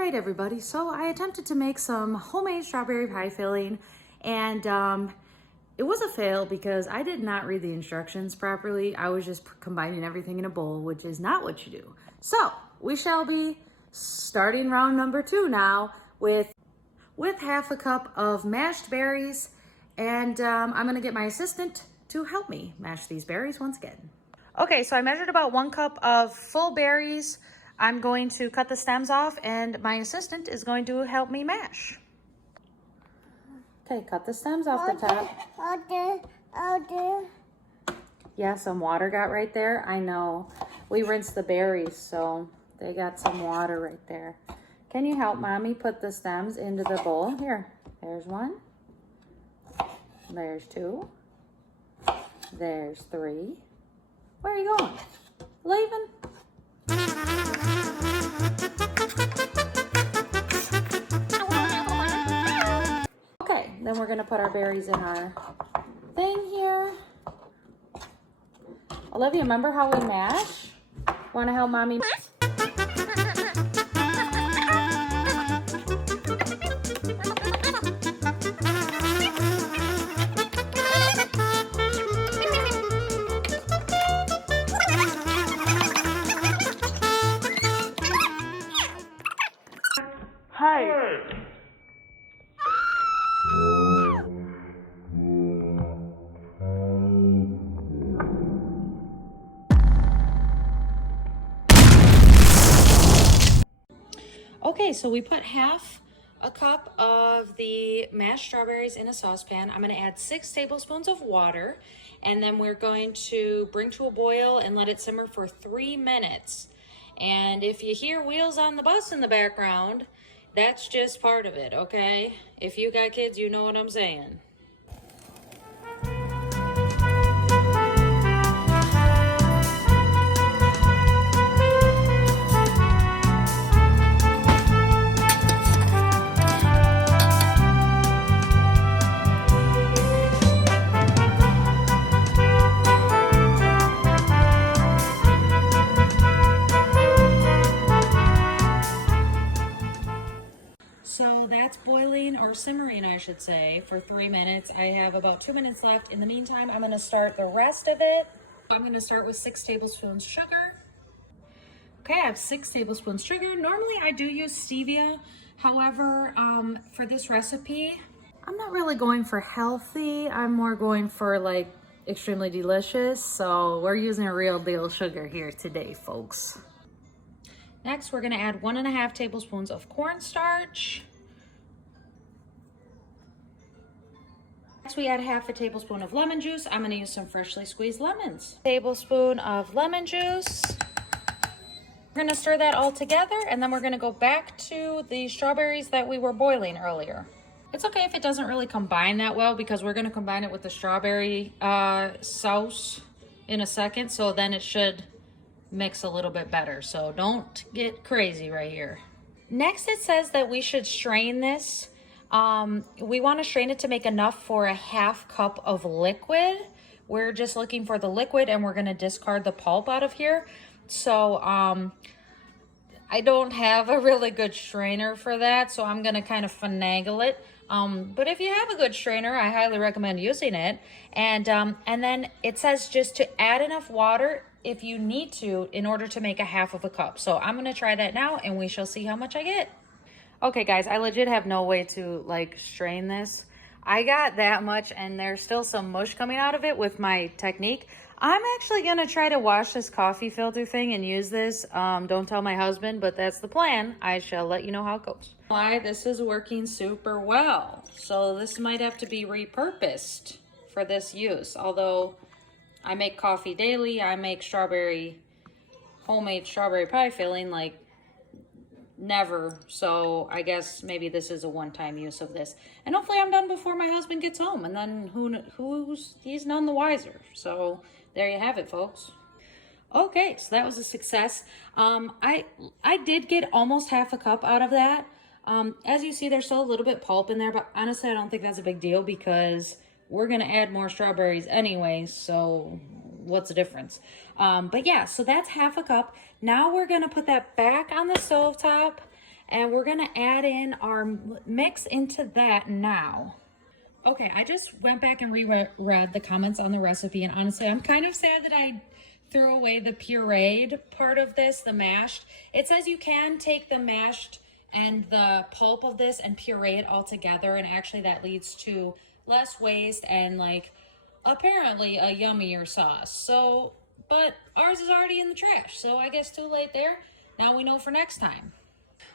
right, everybody. So I attempted to make some homemade strawberry pie filling, and it was a fail because I did not read the instructions properly. I was just combining everything in a bowl, which is not what you do. So we shall be starting round number 2 now with half a cup of mashed berries, and I'm gonna get my assistant to help me mash these berries once again. Okay, so I measured about 1 cup of full berries. I'm going to cut the stems off, and my assistant is going to help me mash. Okay, cut the stems off the top. Yeah, some water got right there. I know. We rinsed the berries, so they got some water right there. Can you help Mommy put the stems into the bowl? Here, there's 1. There's 2. There's 3. Where are you going? Leaving? Okay, then we're gonna put our berries in our thing here. Olivia, remember how we mash? Wanna help Mommy mash? Hi. Okay, so we put half a cup of the mashed strawberries in a saucepan. I'm going to add 6 tablespoons of water, and then we're going to bring to a boil and let it simmer for 3 minutes. And if you hear wheels on the bus in the background, that's just part of it, okay? If you got kids, you know what I'm saying. So that's boiling, or simmering I should say, for 3 minutes. I have about 2 minutes left. In the meantime, I'm going to start the rest of it. I'm going to start with 6 tablespoons sugar. Okay, I have 6 tablespoons sugar. Normally I do use stevia. However, for this recipe, I'm not really going for healthy. I'm more going for like extremely delicious. So we're using a real deal sugar here today, folks. Next, we're going to add 1.5 tablespoons of cornstarch. Next, we add half a tablespoon of lemon juice. I'm going to use some freshly squeezed lemons. Tablespoon of lemon juice. We're going to stir that all together, and then we're going to go back to the strawberries that we were boiling earlier. It's okay if it doesn't really combine that well, because we're going to combine it with the strawberry sauce in a second, so then it should mix a little bit better. So don't get crazy right here. Next, it says that we should strain this. We want to strain it to make enough for a half cup of liquid. We're just looking for the liquid, and we're going to discard the pulp out of here. So I don't have a really good strainer for that, so I'm going to kind of finagle it. But if you have a good strainer, I highly recommend using it. And then it says just to add enough water if you need to in order to make a half of a cup. So I'm going to try that now, and we shall see how much I get. Okay, guys, I legit have no way to like strain this. I got that much, and there's still some mush coming out of it with my technique. I'm actually going to try to wash this coffee filter thing and use this. Don't tell my husband, but that's the plan. I shall let you know how it goes. Why, this is working super well. So this might have to be repurposed for this use. Although I make coffee daily, I make homemade strawberry pie filling like never. So I guess maybe this is a one-time use of this. And hopefully I'm done before my husband gets home. And then he's none the wiser. So there you have it, folks. Okay, so that was a success. I did get almost half a cup out of that. As you see, there's still a little bit pulp in there, but honestly, I don't think that's a big deal because we're gonna add more strawberries anyway, so what's the difference? But yeah, so that's half a cup. Now we're gonna put that back on the stove top, And we're gonna add in our mix into that now. Okay, I just went back and reread the comments on the recipe, and honestly, I'm kind of sad that I threw away the pureed part of this, the mashed. It says you can take the mashed and the pulp of this and puree it all together, and actually that leads to less waste and like apparently a yummier sauce. So, but ours is already in the trash, so I guess too late there. Now we know for next time.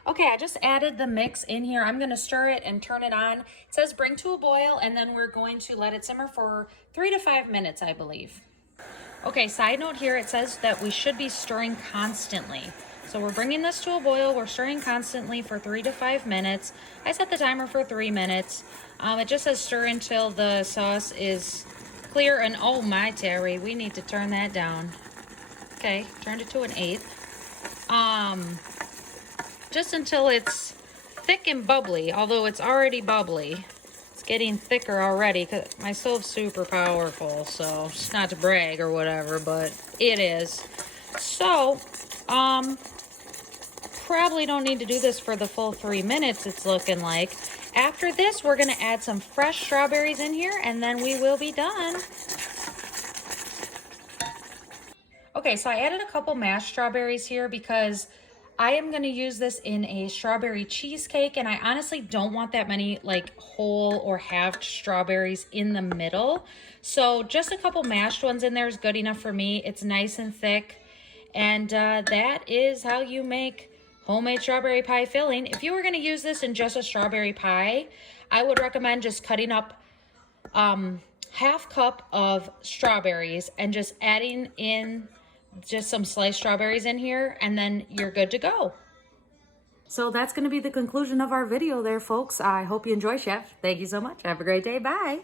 Okay, I just added the mix in here. I'm gonna stir it and turn it on. It says bring to a boil, and then we're going to let it simmer for 3 to 5 minutes, I believe. Okay, side note here, it says that we should be stirring constantly. So we're bringing this to a boil, we're stirring constantly for 3 to 5 minutes. I set the timer for 3 minutes. It just says stir until the sauce is clear, and oh my Terry, we need to turn that down. Okay, turned it to an 8. Just until it's thick and bubbly, although it's already bubbly. It's getting thicker already because my stove's super powerful, so just not to brag or whatever, but it is. So, probably don't need to do this for the full 3 minutes, it's looking like. After this, we're gonna add some fresh strawberries in here, and then we will be done. Okay, so I added a couple mashed strawberries here because I am going to use this in a strawberry cheesecake, and I honestly don't want that many like whole or halved strawberries in the middle. So just a couple mashed ones in there is good enough for me. It's nice and thick, and that is how you make homemade strawberry pie filling. If you were going to use this in just a strawberry pie, I would recommend just cutting up half cup of strawberries and just adding in just some sliced strawberries in here, and then you're good to go. So that's going to be the conclusion of our video there, folks. I hope you enjoy, Chef. Thank you so much. Have a great day. Bye.